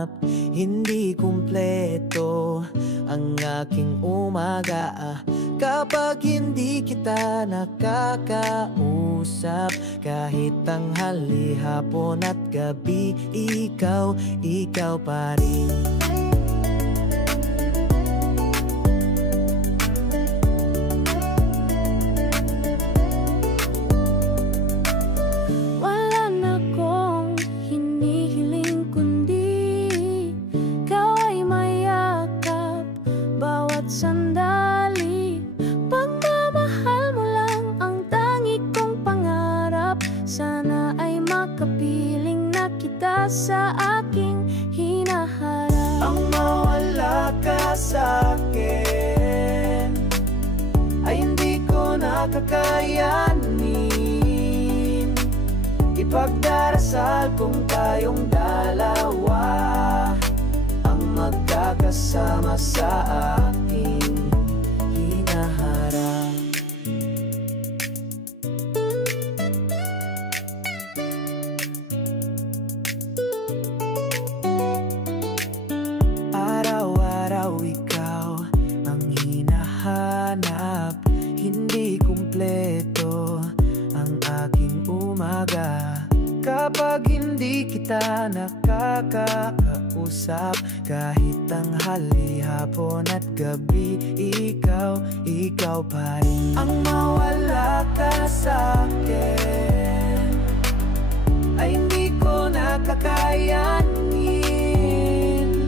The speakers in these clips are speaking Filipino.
hanap. Hindi kumpleto ang aking umaga kapag hindi kita nakakausap. Kahit tanghali, hapon at gabi, ikaw pa rin. Sandali, pagmamahal mo lang ang tangi kong pangarap. Sana ay makapiling na kita sa aking hinaharap. Ang mawala ka sa'kin ay hindi ko nakakayanin. Ipagdarasal kung tayong dalawa ang magkakasama sa aking hinaharap. Araw-araw ikaw ang hinahanap. Hindi kumpleto ang aking umaga kapag hindi kita nakakausap. Kahit tanghali, hapon at gabi, ikaw pa rin. Ang mawala ka sa'kin ay hindi ko nakakayanin.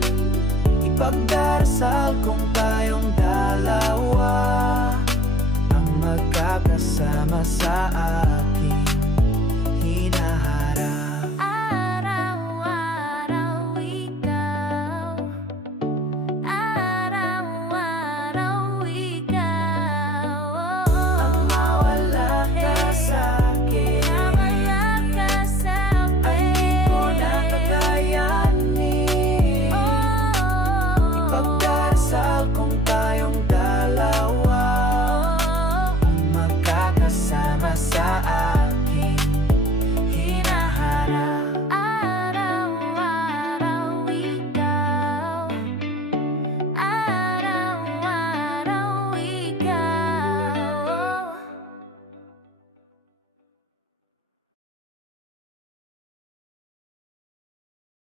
Ipagdarasal kung tayong dalawa ang magkakasama sa akin